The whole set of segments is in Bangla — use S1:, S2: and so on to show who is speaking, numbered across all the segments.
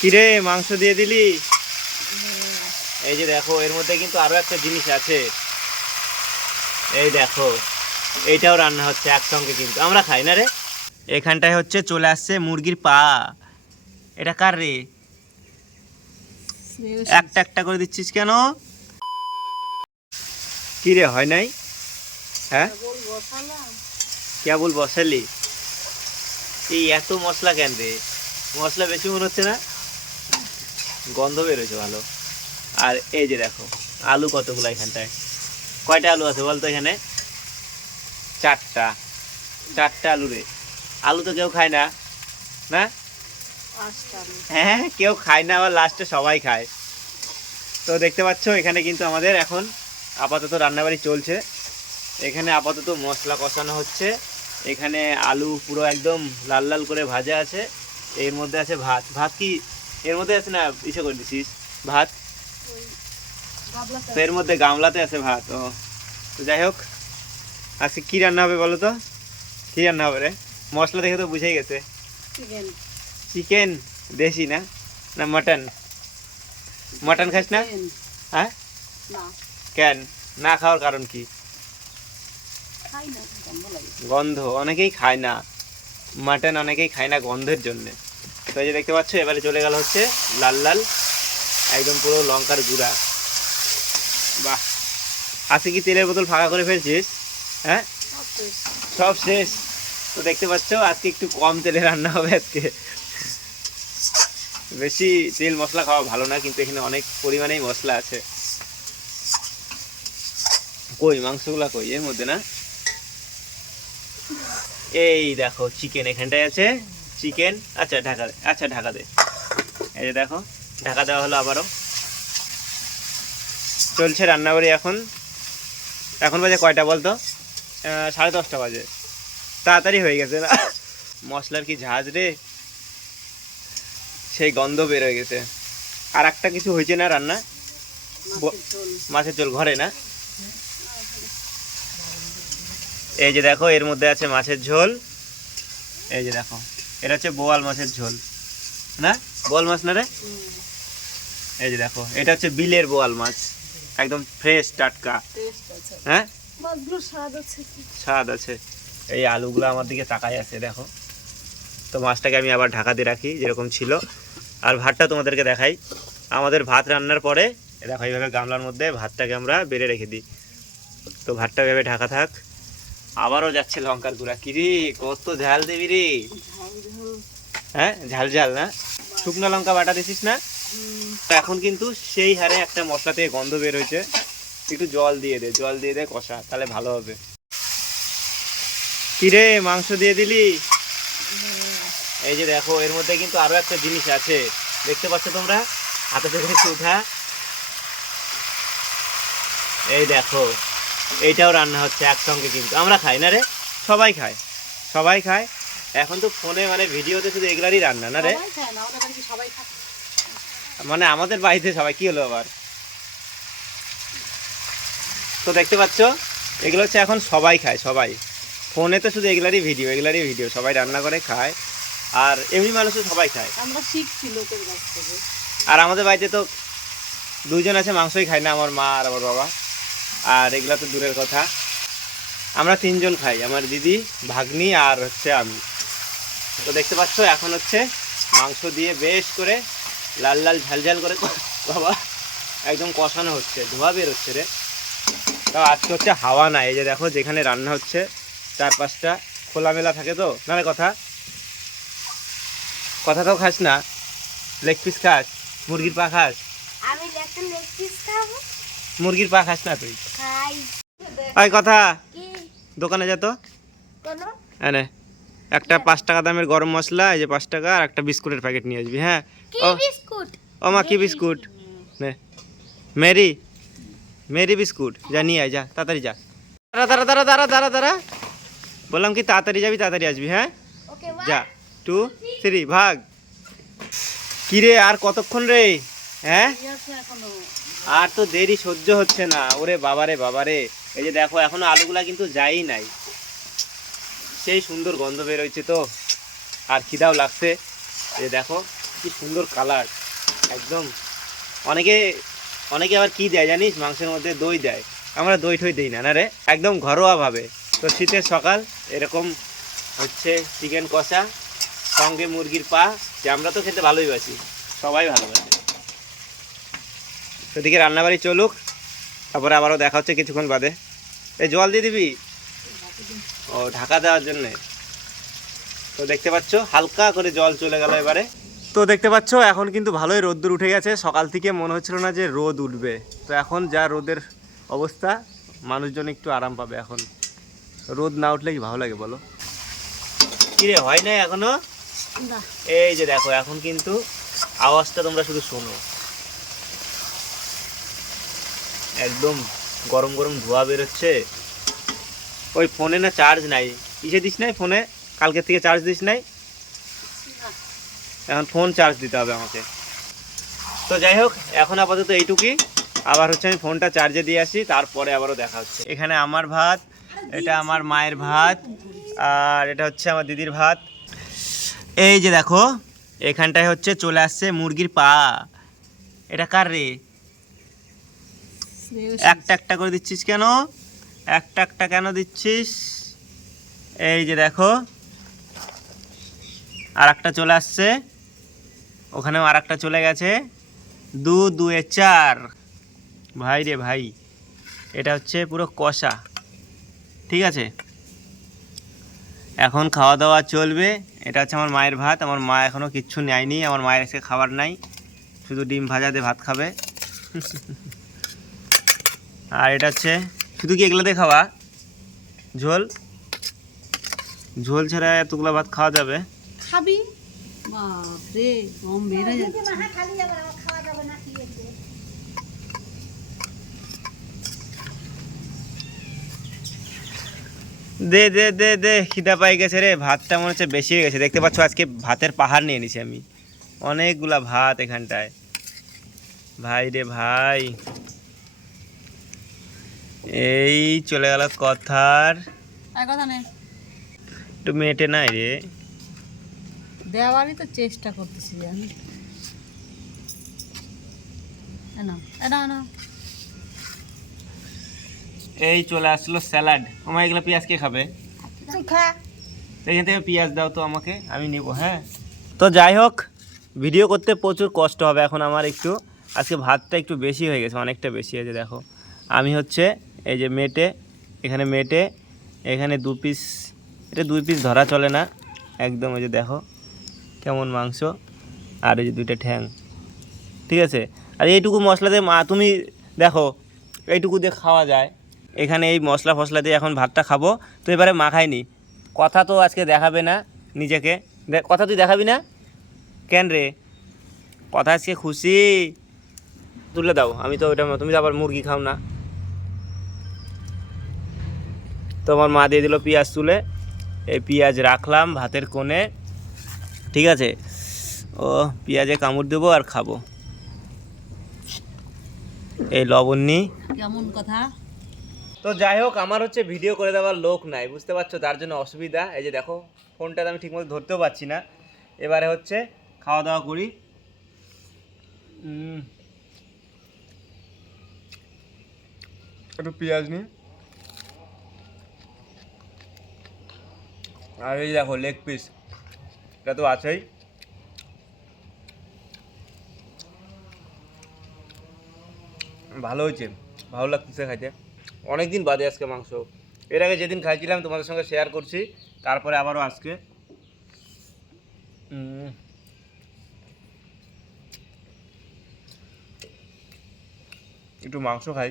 S1: কিরে মাংস দিয়ে দিলি? এই যে দেখো এর মধ্যে কিন্তু আরও একটা জিনিস আছে। এই দেখো এইটাও রান্না হচ্ছে একসঙ্গে কিন্তু। আমরা খাই না রে? এখানটায় হচ্ছে চলে আসছে মুরগির পা। এটা কার রে? একটা একটা করে দিচ্ছিস কেন? কি রে হয় নাই? হ্যাঁ? কেবল বসালি? এই এত মশলা কেন রে? মশলা বেশি মনে হচ্ছে না? গন্ধ বেরোচ্ছে ভালো। আর এই যে দেখো আলু কতগুলো এখানটায়? কয়টা আলু আছে বলতো এখানে? চারটা। চারটা আলু রে। আলু তো কেউ খায় না না? হ্যাঁ কেউ খায় না আবার লাস্টে সবাই খায়। তো দেখতে পাচ্ছ এখানে কিন্তু আমাদের এখন আপাতত রান্নাবাড়ি চলছে। এখানে আপাতত মশলা কষানো হচ্ছে। এখানে আলু পুরো একদম লাল লাল করে ভাজা আছে। এর মধ্যে আছে ভাত। ভাত কি এর মধ্যে আছে না ইসে করে দিছিস ভাত? তো এর মধ্যে গামলাতে আছে ভাত ও। তো যাই হোক আজকে কী রান্না হবে বলো তো? কী রান্না হবে রে? মশলা দেখে তো বুঝেই গেছে। চিকেন দেশি না? না মটন মটন খাস না? হ্যাঁ? কেন? না খাওয়ার কারণ কি? গন্ধ অনেকেই খায় না। মাটন অনেকেই খায় না গন্ধের জন্যে। তো এই যে দেখতে পাচ্ছ, এবারে চলে গেল হচ্ছে লাল লাল, একদম পুরো লঙ্কার গুঁড়া। বাহ। আজকে কি তেলের বোতল ফাঁকা করে ফেলছিস? হ্যাঁ? সব শেষ। তো দেখতে পাচ্ছ, আজকে একটু কম তেলে রান্না হবে আজকে। বেশি তেল মশলা খাওয়া ভালো না, কিন্তু এখানে অনেক পরিমাণেই মশলা আছে। কই, মাংসগুলা কই? এর মধ্যে না? এই দেখো চিকেন এখানটায় আছে। চিকেন আচ্ছা ঢাকা দে আচ্ছা ঢাকা দে। এই যে দেখো ঢাকা দেওয়া হলো আবারও। চলছে রান্নাবাড়ি এখন। এখন বাজে কয়টা বলতো? সাড়ে দশটা বাজে। তাড়াতাড়ি হয়ে গেছে না? মশলার কি ঝাঁজ রে? সেই গন্ধ বের হয়ে গেছে। আর একটা কিছু হয়েছে না রান্না? মাছের ঝোল ঘরে না? এই যে দেখো এর মধ্যে আছে মাছের ঝোল। এই যে দেখো। এটা হচ্ছে বোয়াল মাছের ঝোল। না? বোয়াল মাছ না রে? এই যে দেখো এটা হচ্ছে বিলের বোয়াল মাছ। একদম ফ্রেশ টাটকা। হ্যাঁ?
S2: স্বাদ আছে কি?
S1: স্বাদ আছে। এই আলুগুলো আমার দিকে তাকাই আছে দেখো। তো মাছটাকে আমি আবার ঢাকা দিয়ে রাখি যেরকম ছিল। আর ভাতটা তোমাদেরকে দেখাই। আমাদের ভাত রান্নার পরে দেখো এইভাবে গামলার মধ্যে ভাতটাকে আমরা বেড়ে রেখে দিই। তো ভাতটা এভাবে ঢাকা থাক। আবারও যাচ্ছে লঙ্কার গুঁড়া। কিরি কত ঝাল দিবি রে। হ্যাঁ ঝাল ঝাল না? শুকনো লঙ্কা বাটা দিছিস না? তো এখন কিন্তু সেই হারে একটা মশলা থেকে গন্ধ বের হয়েছে। একটু জল দিয়ে দে জল দিয়ে দে কষা তাহলে ভালো হবে। কিরে মাংস দিয়ে দিলি? এই যে দেখো এর মধ্যে কিন্তু আরও একটা জিনিস আছে। দেখতে পাচ্ছ তোমরা? হাতে থেকে উঠা। এই দেখো এইটাও রান্না হচ্ছে একসঙ্গে কিন্তু। আমরা খাই না রে? সবাই খায়। সবাই খায়। এখন তো ফোনে মানে ভিডিওতে শুধু এগুলারই রান্না না রে? মানে আমাদের বাড়িতে সবাই কি হলো আবার? তো দেখতে পাচ্ছ এগুলো হচ্ছে এখন সবাই খায় সবাই। ফোনে তো শুধু এগুলারই ভিডিও এগুলারই ভিডিও সবাই রান্না করে খায়। আর এমনি মানুষও সবাই খায়।
S2: আমরা শিখছি লোকের কাছ থেকে।
S1: আর আমাদের বাড়িতে তো দুজন আছে মাংসই খায় না আমার মা আর আমার বাবা। আর এগুলা তো দূরের কথা। আমরা তিনজন খাই আমার দিদি ভাগ্নি আর হচ্ছে আমি। তো দেখতে পাচ্ছ এখন হচ্ছে মাংস দিয়ে বেশ করে লাল লাল ঝাল ঝাল করে বাবা একদম কষানো হচ্ছে ধোয়া বের হচ্ছে রে। তাও আজকে হচ্ছে হাওয়া নাই এই যে দেখো যেখানে রান্না হচ্ছে চার পাঁচটা খোলামেলা থাকে তো নাহলে কথা? কথা তো খাস না লেগ পিস খাস মুরগির পা খাস?
S2: আমি লেগ পিস খাব।
S1: মুরগির পা খাস না তুই?
S2: খাই।
S1: ওই কথা দোকানে যা তো।
S2: কোনো?
S1: এনে। একটা পাঁচ টাকা দামের গরম মশলা এই যে পাঁচ টাকা আর একটা বিস্কুটের প্যাকেট নিয়ে আসবি হ্যাঁ? ও ও মা কি বিস্কুট? নে। মেরি মেরি বিস্কুট যা নিয়ে আয় যা তাড়াতাড়ি যা। দাঁড়া দাঁড়া দাঁড়া দাঁড়া দাঁড়া দাঁড়া। বললাম কি তাড়াতাড়ি যাবি তাড়াতাড়ি আসবি হ্যাঁ? যা টু থ্রি ভাগ। কিরে আর কতক্ষণ রে? হ্যাঁ? আর তো দেরি সহ্য হচ্ছে না। ওরে বাবারে বাবারে। এই যে দেখো এখনও আলুগুলা কিন্তু যাই নাই। সেই সুন্দর গন্ধ বের হয়েছে তো। আর খিদাও লাগছে। যে দেখো, কি সুন্দর কালার। একদম। অনেকে অনেকে আবার কি দেয় জানিস? মাংসের মধ্যে দই দেয়। আমরা দই ঠই দিই না না রে? একদম ঘরোয়াভাবে। তো শীতের সকাল, এরকম হচ্ছে চিকেন কষা, সঙ্গে মুরগির পা। যে আমরা তো খেতে ভালোই বাসি। সবাই ভালোবাসে। সেদিকে রান্নাবাড়ি চলুক। তারপরে আবারও দেখা হচ্ছে কিছুক্ষণ বাদে। এই জল দিয়ে দিবি? ও ঢাকা দেওয়ার জন্যে। তো দেখতে পাচ্ছ হালকা করে জল চলে গেল এবারে। তো দেখতে পাচ্ছ এখন কিন্তু ভালোই রোদ্দুর উঠে গেছে। সকাল থেকে মনে হচ্ছিল না যে রোদ উঠবে। তো এখন যা রোদের অবস্থা মানুষজন একটু আরাম পাবে এখন। রোদ না উঠলে কি ভালো লাগে বলো? কিরে হয় না
S2: এখনও?
S1: এই যে দেখো এখন কিন্তু আওয়াজটা তোমরা শুধু শোনো। একদম গরম গরম ধোয়া বেরোচ্ছে। ওই ফোনে না চার্জ নাই। কিসে দিস নাই ফোনে? কালকে থেকে চার্জ দিস নাই? এখন ফোন চার্জ দিতে হবে আমাকে। তো যাই হোক এখন আপাতত এইটুকুই। আবার হচ্ছে আমি ফোনটা চার্জে দিয়ে আসি তারপরে আবারও দেখা হচ্ছে। এখানে আমার ভাত এটা আমার মায়ের ভাত আর এটা হচ্ছে আমার দিদির ভাত। এই যে দেখো এখানটায় হচ্ছে চলে আসছে মুরগির পা। এটা কার রে? একটা একটা করে দিচ্ছিস কেন? একটা একটা কেন দিচ্ছিস? এই যে দেখো। আর একটা চলে আসছে। ওখানেও আর একটা চলে গেছে। দু, দুয়ে চার। ভাই রে ভাই, এটা হচ্ছে পুরো কষা। ঠিক আছে? এখন খাওয়া দাওয়া চলবে। এটা হচ্ছে আমার মায়ের ভাত। আমার মা এখনও কিচ্ছু নেয়নি। আমার মায়ের এসে খাবার নাই। শুধু ডিম ভাজা দিয়ে ভাত খাবে। আর এটা হচ্ছে শুধু কি এগুলোতে খাওয়া? ঝোল? ঝোল ছাড়া এতগুলো ভাত খাওয়া যাবে?
S2: খাবি? বাপরে গম বেড়ে যাচ্ছে।
S1: দে দে দে দে খিদা পাই গেছে রে। ভাতটা মনে হচ্ছে বেশি হয়ে গেছে। দেখতে পাচ্ছ আজকে ভাতের পাহাড় নিয়ে নিছি আমি। অনেকগুলা ভাত এখানটায়। ভাই রে ভাই। এই চলে গেল কথার।
S2: কথা নেই।
S1: একটু মেটে নাই রে।
S2: দেওয়ারই তো চেষ্টা করতেছি আমি।
S1: এই চলে আসলো স্যালাড। আমার এগুলো পেঁয়াজ কে খাবে? এখান থেকে পেঁয়াজ দাও তো আমাকে আমি নেব হ্যাঁ? তো যাই হোক ভিডিও করতে প্রচুর কষ্ট হবে এখন আমার একটু। আজকে ভাতটা একটু বেশি হয়ে গেছে অনেকটা বেশি হয়েছে দেখো। আমি হচ্ছে এই যে মেটে, এখানে মেটে, এখানে দু পিস এটা দুই পিস ধরা চলে না। একদম ওই যে দেখো, কেমন মাংস। আর ওই যে দুইটা ঠ্যাং। ঠিক আছে? আর এইটুকু মশলা দিয়ে মা, তুমি দেখো, এইটুকু দিয়ে খাওয়া যায়। এখানে এই মশলা ফসলা দিয়ে এখন ভাতটা খাব। তো এবারে মাখাইনি কথা তো আজকে দেখাবে না নিজেকে। কথা তুই দেখাবি না? কেন রে? কথা আজকে খুশি? তুলে দাও। আমি তো ওইটা তুমি তো আবার মুরগি খাও না। তো আমার মা দিয়ে দিল পেঁয়াজ তুলে। এই পেঁয়াজ রাখলাম ভাতের কোণে। ঠিক আছে? ও পেঁয়াজে কামড় দেবো আর খাব। এই লবণ নিই
S2: কেমন কথা?
S1: তো যাই হোক আমার হচ্ছে ভিডিও করে দেওয়ার লোক নাই বুঝতে পারছ? তার জন্য অসুবিধা। এই যে দেখো ফোনটা আমি ঠিকমতো ধরতেও পারছি না। এবারে হচ্ছে খাওয়া দাওয়া করি। একটু পেঁয়াজ নিই আর এই দেখো লেগ পিস এটা তো আছেই। ভালো হয়েছে। ভালো লাগতেছে খাইতে। অনেক দিন বাদে আজকে মাংস। এর আগে যেদিন খাইছিলাম তোমাদের সঙ্গে শেয়ার করছি, তারপরে আবারও আজকে। একটু মাংস খাই।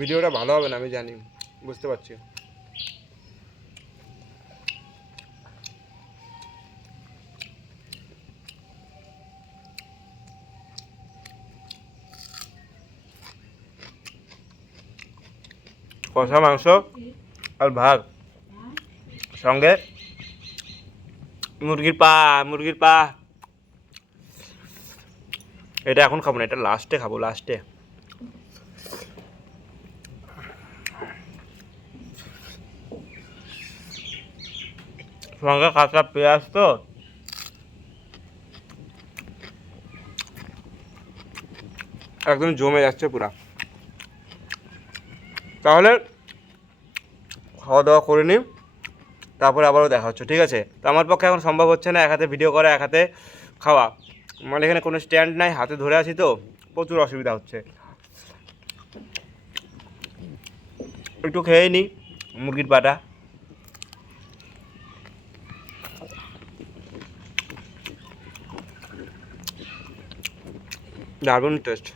S1: ভিডিওটা ভালো হবে না, আমি জানি, বুঝতে পারছি। কষা মাংস আর ভাত। সঙ্গে মুরগির পা মুরগির পা। এটা এখন খাব না, এটা লাস্টে খাব লাস্টে সঙ্গে কাঁচা পেঁয়াজ তো। একদম জমে যাচ্ছে পুরা। তাহলে খাওয়া দাওয়া করে নিই, তারপরে আবারও দেখা হচ্ছে, ঠিক আছে? তো আমার পক্ষে এখন সম্ভব হচ্ছে না, এক হাতে ভিডিও করা, এক হাতে খাওয়া। মানে এখানে কোনো স্ট্যান্ড নাই, হাতে ধরে আছি তো, প্রচুর অসুবিধা হচ্ছে। একটু খেয়ে নিই, মুরগির পাটা। দারুণ টেস্ট